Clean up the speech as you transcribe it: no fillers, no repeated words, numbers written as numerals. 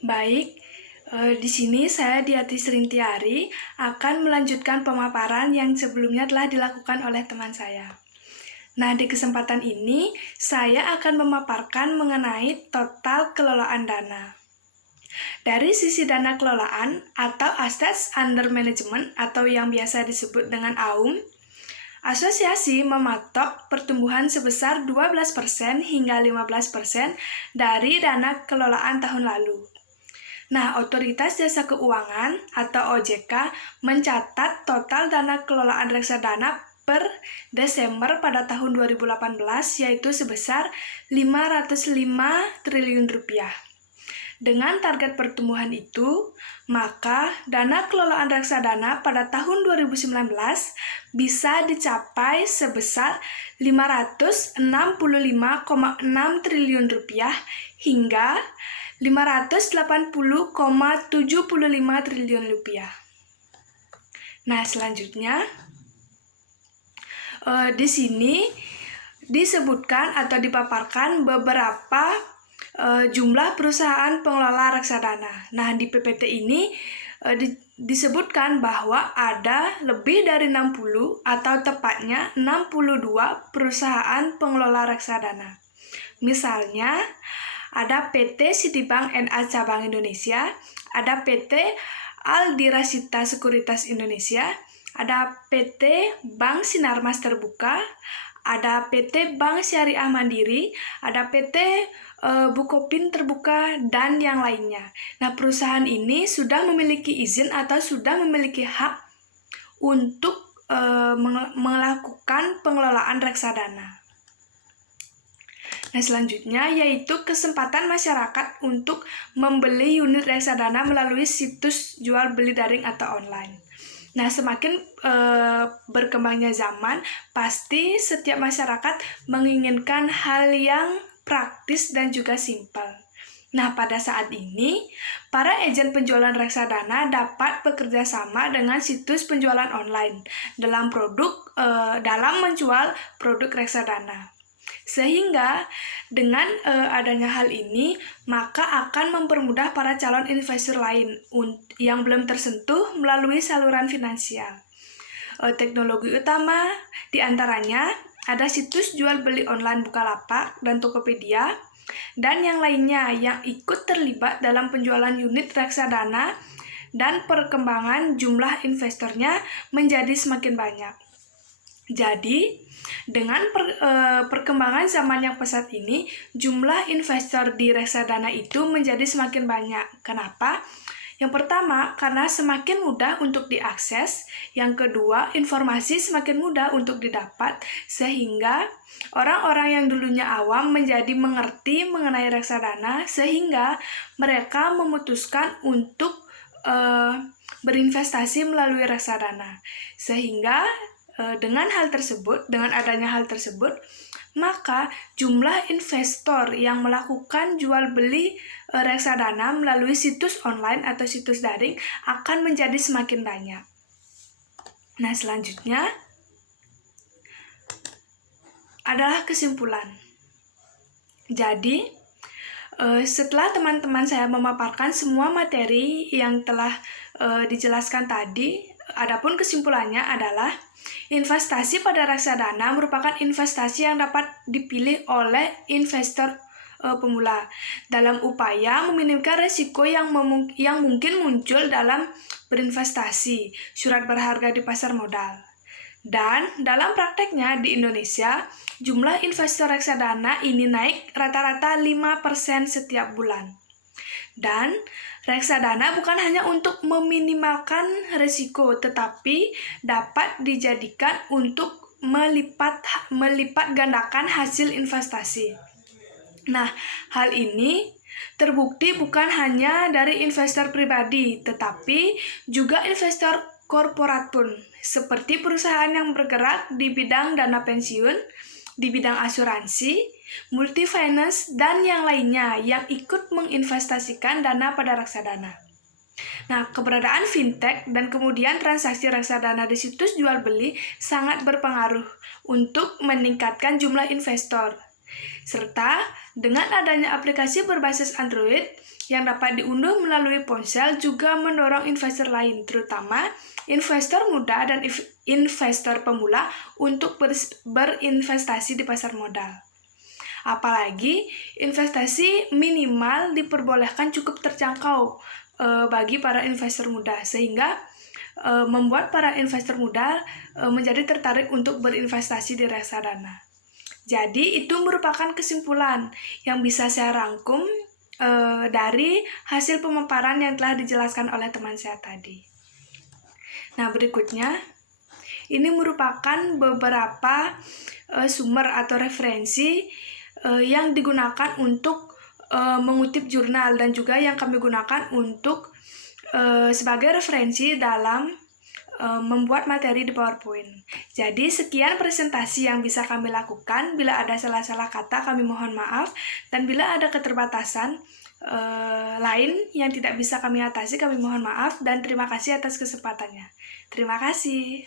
Baik, di sini saya Diati Srintiari akan melanjutkan pemaparan yang sebelumnya telah dilakukan oleh teman saya. Nah, di kesempatan ini saya akan memaparkan mengenai total kelolaan dana. Dari sisi dana kelolaan atau Assets Under Management atau yang biasa disebut dengan AUM, asosiasi mematok pertumbuhan sebesar 12% hingga 15% dari dana kelolaan tahun lalu. Nah, Otoritas Jasa Keuangan atau OJK mencatat total dana kelolaan reksadana per Desember pada tahun 2018 yaitu sebesar 505 triliun rupiah. Dengan target pertumbuhan itu, maka dana kelolaan reksadana pada tahun 2019 bisa dicapai sebesar 565,6 triliun rupiah hingga 580,75 triliun rupiah. Nah, selanjutnya di sini disebutkan atau dipaparkan beberapa jumlah perusahaan pengelola reksadana. Nah, di PPT ini disebutkan bahwa ada lebih dari 60 atau tepatnya 62 perusahaan pengelola reksadana. Misalnya, ada PT Citibank NA Cabang Indonesia, ada PT Aldirasita Sekuritas Indonesia, ada PT Bank Sinarmas Terbuka, ada PT Bank Syariah Mandiri, ada PT Bukopin Terbuka, dan yang lainnya. Nah, perusahaan ini sudah memiliki izin atau sudah memiliki hak untuk melakukan pengelolaan reksadana. Nah, selanjutnya yaitu kesempatan masyarakat untuk membeli unit reksadana melalui situs jual beli daring atau online. Nah, semakin berkembangnya zaman, pasti setiap masyarakat menginginkan hal yang praktis dan juga simpel. Nah, pada saat ini, para agen penjualan reksadana dapat bekerja sama dengan situs penjualan online dalam menjual produk reksadana. Sehingga dengan adanya hal ini, maka akan mempermudah para calon investor lain yang belum tersentuh melalui saluran finansial. Teknologi utama diantaranya ada situs jual beli online Bukalapak dan Tokopedia, dan yang lainnya yang ikut terlibat dalam penjualan unit reksadana dan perkembangan jumlah investornya menjadi semakin banyak. Jadi, dengan perkembangan zaman yang pesat ini, jumlah investor di reksadana itu menjadi semakin banyak. Kenapa? Yang pertama, karena semakin mudah untuk diakses. Yang kedua, informasi semakin mudah untuk didapat, sehingga orang-orang yang dulunya awam menjadi mengerti mengenai reksadana, sehingga mereka memutuskan untuk berinvestasi melalui reksadana. Sehingga dengan adanya hal tersebut, maka jumlah investor yang melakukan jual beli reksadana melalui situs online atau situs daring akan menjadi semakin banyak. Nah, selanjutnya adalah kesimpulan. Jadi, setelah teman-teman saya memaparkan semua materi yang telah dijelaskan tadi, adapun kesimpulannya adalah investasi pada reksadana merupakan investasi yang dapat dipilih oleh investor pemula dalam upaya meminimkan risiko yang mungkin muncul dalam berinvestasi surat berharga di pasar modal. Dan dalam prakteknya di Indonesia, jumlah investor reksadana ini naik rata-rata 5% setiap bulan. Dan reksadana bukan hanya untuk meminimalkan risiko, tetapi dapat dijadikan untuk melipat gandakan hasil investasi. Nah, hal ini terbukti bukan hanya dari investor pribadi, tetapi juga investor korporat pun, seperti perusahaan yang bergerak di bidang dana pensiun, di bidang asuransi, multifinance, dan yang lainnya yang ikut menginvestasikan dana pada reksadana. Nah, keberadaan fintech dan kemudian transaksi reksadana di situs jual beli sangat berpengaruh untuk meningkatkan jumlah investor. Serta dengan adanya aplikasi berbasis Android yang dapat diunduh melalui ponsel juga mendorong investor lain, terutama investor muda dan investor pemula untuk berinvestasi di pasar modal. Apalagi investasi minimal diperbolehkan cukup terjangkau bagi para investor muda, sehingga membuat para investor muda menjadi tertarik untuk berinvestasi di reksadana. Jadi itu merupakan kesimpulan yang bisa saya rangkum dari hasil pemaparan yang telah dijelaskan oleh teman saya tadi. Nah, berikutnya ini merupakan beberapa sumber atau referensi yang digunakan untuk mengutip jurnal dan juga yang kami gunakan untuk sebagai referensi dalam membuat materi di PowerPoint. Jadi sekian presentasi yang bisa kami lakukan. Bila ada salah-salah kata kami mohon maaf, dan bila ada keterbatasan lain yang tidak bisa kami atasi kami mohon maaf, dan terima kasih atas kesempatannya. Terima kasih.